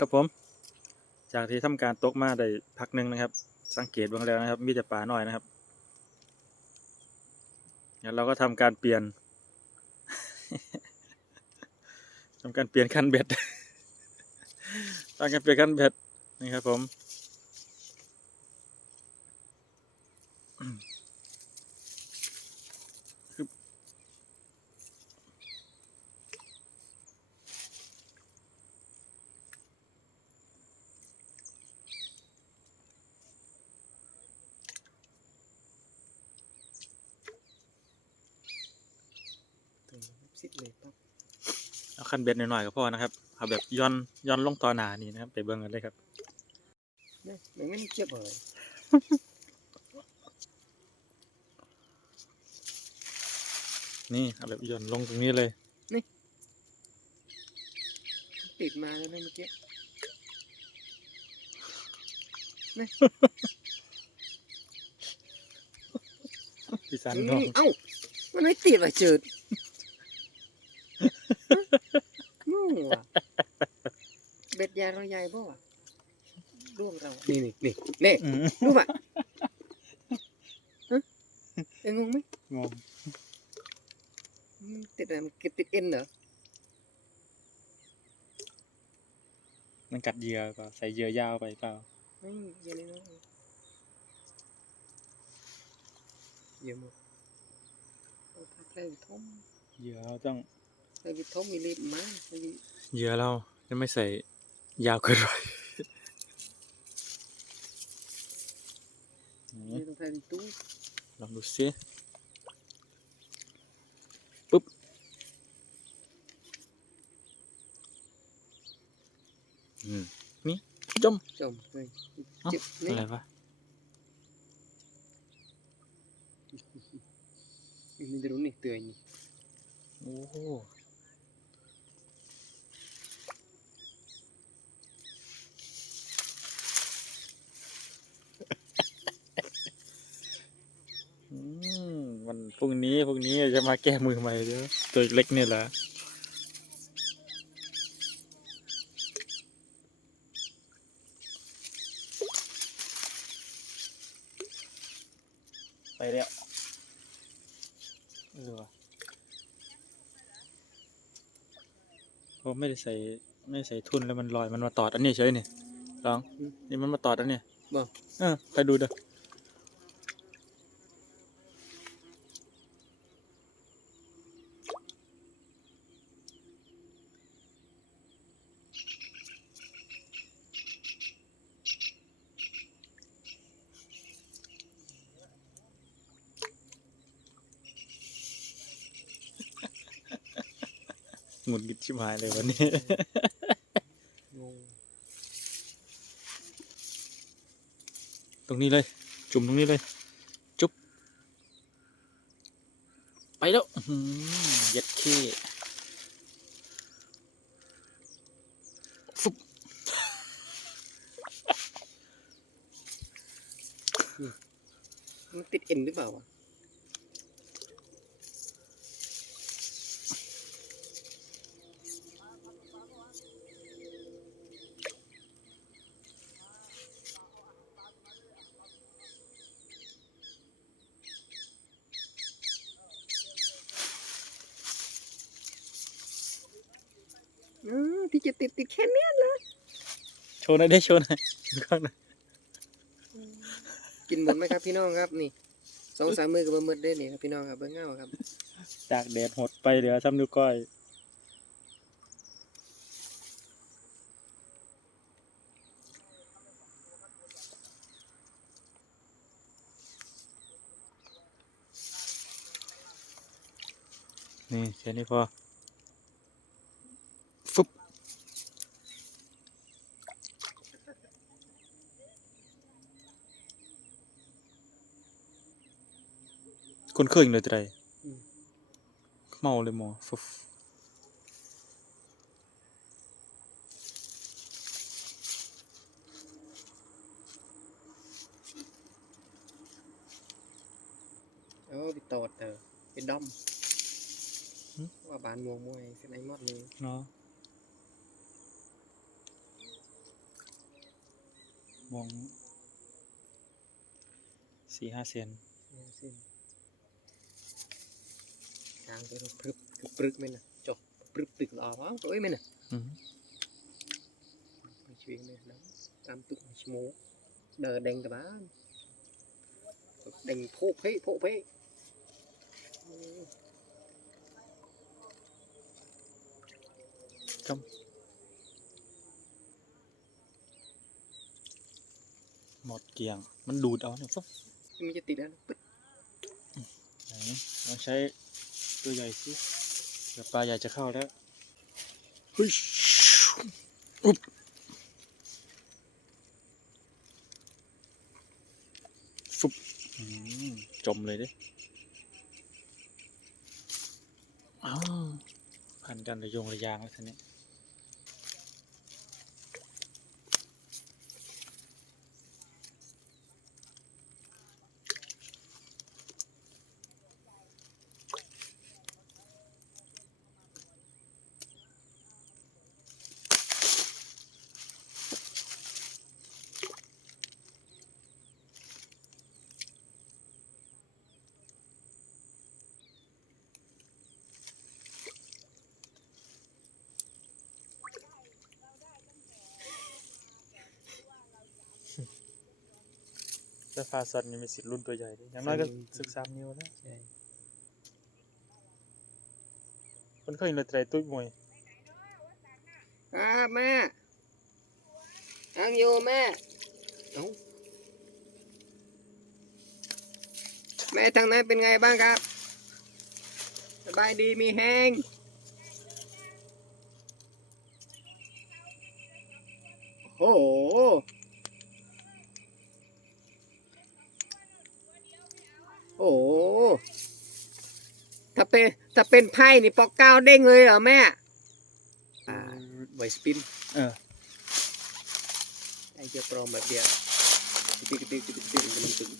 ครับผม จากที่ทำการตกมาได้พักหนึ่งนะครับ สังเกตบางแล้วนะครับ มีแต่ปลาหน่อยนะครับงั้นเราก็ทำการเปลี่ยนทำการเปลี่ยนคันเบ็ดทำการเปลี่ยนคันเบ็ดนี่ครับผม สิบเลยปั๊บเอาคันเบ็ดหน่อยๆก็พอนะครับเอาแบบย่อนย่อนลงต่อหนานี่นะครับ ไปเบิ่งกันเลยครับเนี่ยมันไม่ได้เจ็บเลยนี่เอาแบบย่อนลงตรงนี้เลยติดมาแล้วนะเมื่อกี้พี่สันอืน้องมเอ้า มันไม่ติดว่ะจืด งงว่ะเบ็ดยาเราใหญ่ป่าวะร่วงเรา นี่นี่นี่นี่อืมรู้ป่ะฮะเอ็งงงไหมงงมันติดอะไรมันติดเอ็นเหรอ มันกัดเหยื่อเปล่าใส่เหยื่อยาวไปเปล่าไม่เยอะเลยนะเยอะหมดเอาถ้าใครไปทมเหยื่อเราต้อง ใครไปทมมีรีบมาใครไปเหยื่อเราจะไม่ใส่ยาวเกินไปไม่ต้องใครไปตู้ลองดูสิปุ๊บอืมนี่จมจมเลยเอ้าเจ็บนี่อะไรวะนี่จะรู้นี่เตือนนี่โอ้โหอืมวัน พรุ่งนี้พรุ่งนี้จะมาแก้มือใหม่เดี๋ยวตัวเล็กนี่แหละไปแล้วเออว่ะผมไม่ได้ใส่ไม่ได้ใส่ทุนแล้วมันลอยมันมาตอดอันนี้เฉยนี่ลองนี่มันมาตอดอันนี้บ่เออไปดูเด้อ หงุดหงิดชิบหายเลยวันนี้ งงตรงนี้เลย จุ่มตรงนี้เลย จุ๊บ ไปแล้วอื้อหือเย็ดเข้ฟุบ มันติดเอ็นหรือเปล่าวะ อือที่ จะติดติดแค่เนี้ยโชว์หน่อยได้โชว์หน่อยดูข้างหน่อยกินหมดไหมครับพี่น้องครับนี่สองสามมือกับบะมืดได้นี่ครับพี่น้องครับเบิ้งเงาครับ จากแดดหดไปเหลือซ้ำนิ้วก้อยนี่แค่นี้พอ คนเคยเลยจะได้อืมเมาเลยหมอฟุบเออไปตอดเออไปด้อมว่าบานมวงมวยเส้นไอ้มอดนี่เนาะวงสี่ห้าเซนเนี่ ยสิทางไปรพรึบคือปรึกไหมนะจบปรึกตึกออกอ๋อตัวเอ้ยไหมนะอืมมีชีวิตไหมนะตามตุกชโมเดินเด้งกับบ้านเด้งโพกเพ่โพกเพ่อืมหมดเกลียง มันดูดเอาเนี่ยปุ๊บมันจะติดแล้วนะปึ๊ดไหนลองใช้ ตัวใหญ่สิเดี๋ยวปลาใหญ่จะเข้าแล้วเฮ้ยอุ๊บฟุบอืมจมเลยดิอ้าวพันกันระยงระยางแล้วทีนี้ แต่ฟาซันนี่มีสิทธิ์รุ่นตัวใหญ่ดิอย่างน้อยก็ศึกษามนิ้วนะใช่มันเคยเลยไตรตุ้ยมวยครับแม่ทางอยู่แม่เอ้าแม่ทางนั้นเป็นไงบ้างครับ สบายดีมีแห้งโอ้โห โอ้โห ถ้า เป็นถ้าเป็นไพ่นี่ปอกเก้าเด้งเลยเหรอแม่อ่าไวสปินเออไอ้เจ้าปลอมแบบเดียวติ๊กติ๊กติ๊กติ๊กติ๊กมันตึง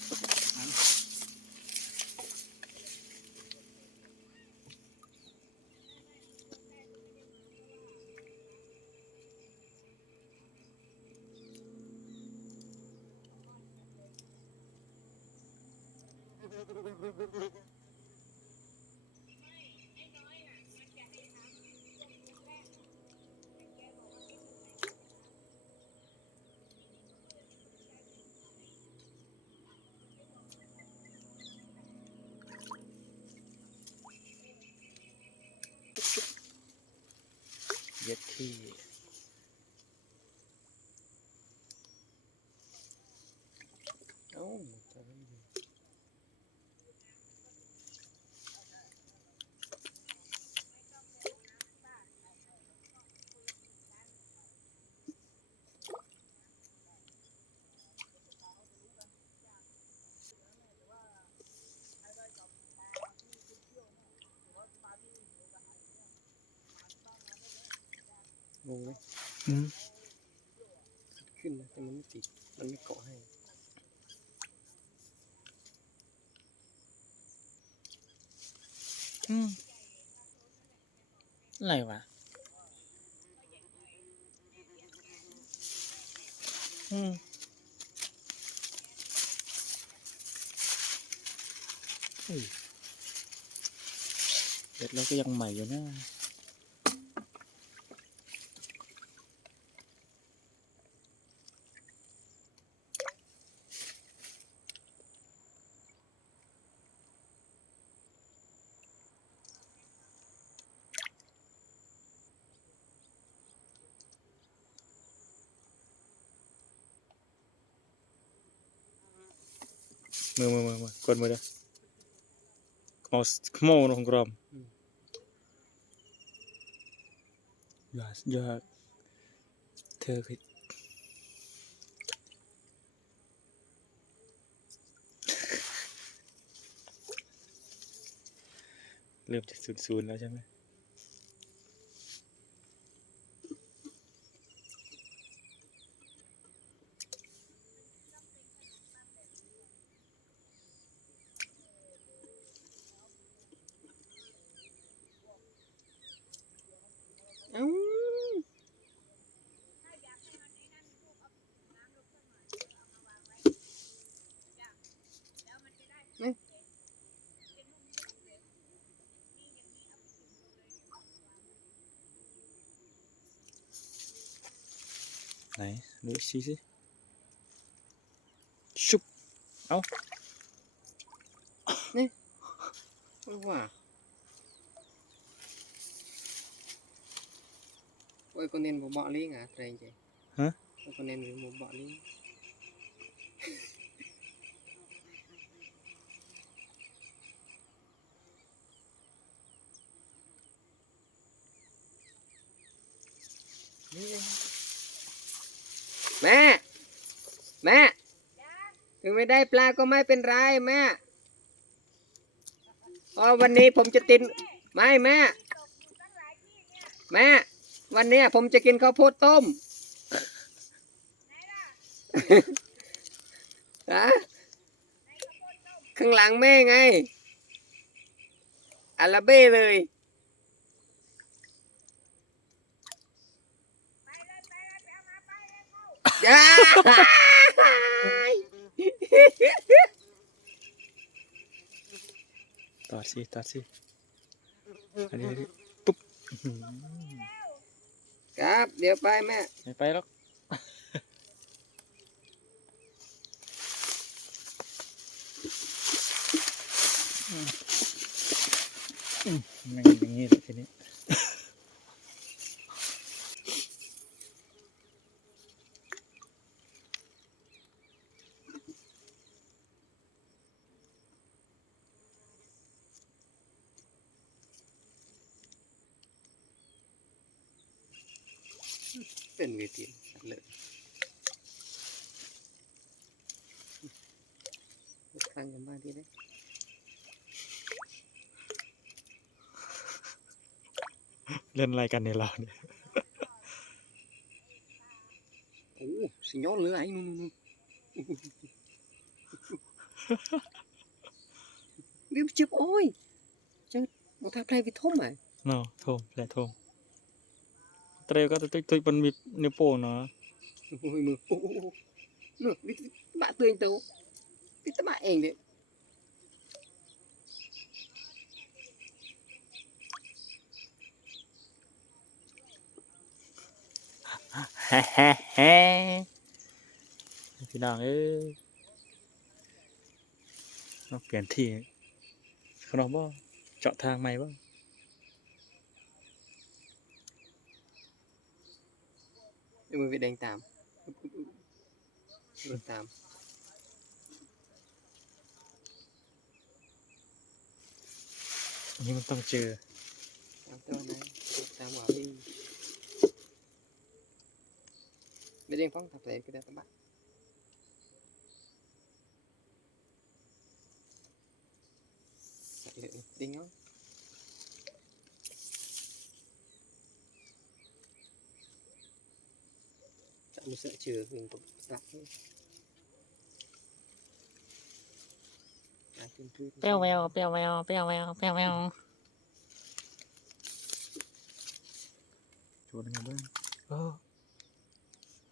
ๆ เงงไหมอืมขึ้นนะแต่มันไม่ติด มันไม่เกาะให้ อืมอะไรวะ อืมเฮ้ยเด็ดแล้วก็ยังใหม่อยู่นะ มือมือมือมือกดมือเด้อเอาขโมยของกรอมอืมอย่าอย่าเธอเคยเริ่มจากศูนย์ศูนย์แล้วใช่ไหม เอ้า ไหนดูอีกทีสิชุบว่าโอ้ยคนเน้นบ่เบาะ แม่ แม่ ถึงไม่ได้ปลาก็ไม่เป็นไรแม่พราะวันนี้ผมจะตินไม่แม่ แม่ วันนี้ผมจะกินข้าวโพดต้มฮะข้างหลังแม่ไงอาราเบ้เลยจ้า ตอดสิตอดสิอันนี้อันนี้ปุ๊บอื้อหือครับ เดี๋ยวไปแม่ ไม่ไปหรอกอืมอืมมันอย่างนี้แหละทีนี้เป็นเวทีเลยครั้งกันบ้างทีนี้ เล่นอะไรกันในเราเนี่ยโอ้สิย้อนเลยไอ้นู่นนู่นวิวจิบโอ้ยจะมาทำอะไรไปทุ่มอะเนาะโทมแหละโทมเตรก็ตุ้ยตุ้ยมันมีนิ้วโป้งเนาะโอ้ยมือโอ้โหนู่นวิทบะเตือนตัววิทบะเองเด็ แฮ่แฮ่แฮ่พี่น้องเอ้ยต้องเปลี่ยนที่ขนมบ่เจาะทางใหม่บ่เดี๋ยวมือวิดแดงตามเดินตามอันนี้มันต้องเจอตามตัวนะตามหัวพี่ ไม่ได้ฟ้องทับเลยก็ได้ตบะเลยดิ้งเนาะจะมีเสื้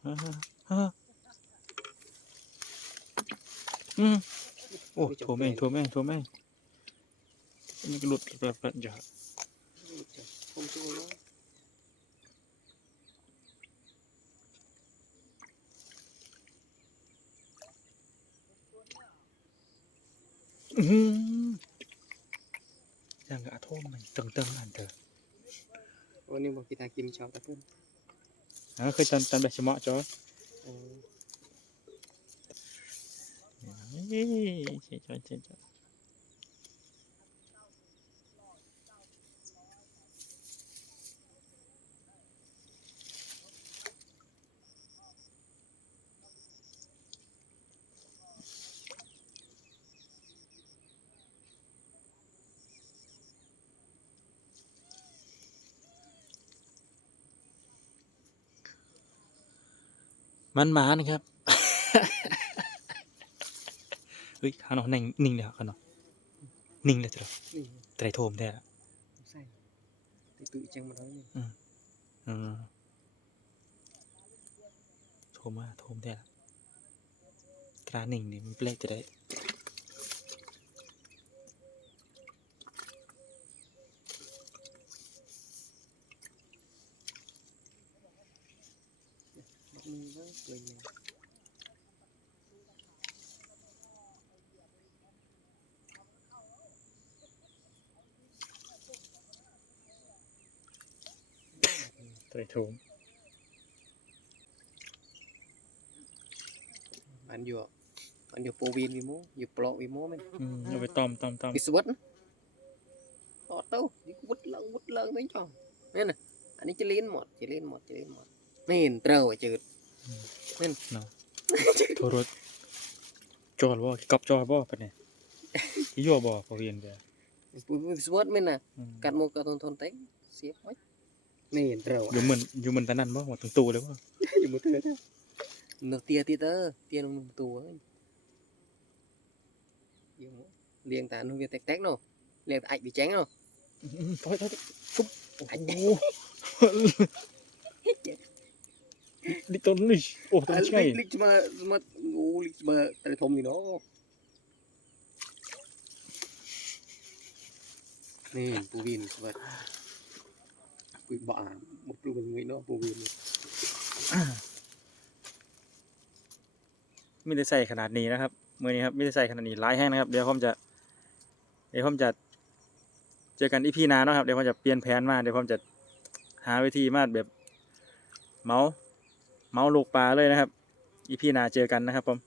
อเชือกหนึ่งตัวสักเปเปรี้ยวแววเปรี้ยวแววเปรี้ยวแววเปรี้ยวแววชวนกันบ้างเออเออเอออืมโอ้โทมเองโทมเองโทมเองนี่ก็หลุดแบบแบบจะผมช่วยเนาะอือหือยังกะโทมมันตึงตึงอันเถอะวันนี้บอกกีตากินชอบตะพุ่นอ่าเคยตันตันแบบเฉมะจ้อเออเฮ้ยเจ๊จ้ มันหมานะครับเฮ้ยฮานอนิ่งนิ่งเลยครับฮานอนิ่งเลยจ้ะนี่ไตรโทมแท้ละใส่ตีตุยจังมาแล้วนี่อืมโทมมาโทมแท้ละกรานิ่งนี่มันเปลกจะได้ ใส่ถุง มันอยู่มันอยู่โปรวีนวิโมอยู่โปรวิโมมัน อืมเอาไปต้มต้มต้ม วิสวัตต่อเต้านี่วุดเลิงวุดเลิงนี่จ้ะนี่น่ะอันนี้จะเล่นหมดจะเล่นหมดจะเล่นหมดนี่เต้าจืด เนาะโทรถจอดบ่กลับจอดบ่ปะเ นี่ยที่ยั่วบ่พอเวียนเด้อวิสวัตมันน่ะอืมกัดโมกกระทนทนเต็งเสียบไว้นี่เต้าอยู่เหมือนอยู่เหมือนตอนนั้นบ่หมดถึงตู้เลยบ่อยู่มือเธอเนื้อเตียตีเตอร์เตียลงตัวเอ้ยอยู่หมดเลี้ยงแต่นุ่งเวียแตกๆเนาะเลี้ยงแต่ไอ้บีแจ้งเนาะอืมถอยถอยชุบโอ้โหดิตอนนี้โอ้ต้องใช่ลิกมามาโอ้ลิกมาแต่ทมอยู่เนาะนี่ปูวินสวัสด ปูบ้าบุกปูวินไงเนาะปูวินไมแต่ได้ใส่ขนาดนี้นะครับมือนี้ครับไมแต่ได้ใส่ขนาดนี้หลายแห้งนะครับ เดี๋ยวผมจะ เดี๋ยวผมจะ เจอกันอีพีหนาเนาะครับเดี๋ยวผมจะเปลี่ยนแผนมาเดี๋ยวผมจะหาวิธีมาแบบเมาส์เมาส์ลูกปลาเลยนะครับอีพีหนาเจอกันนะครับผม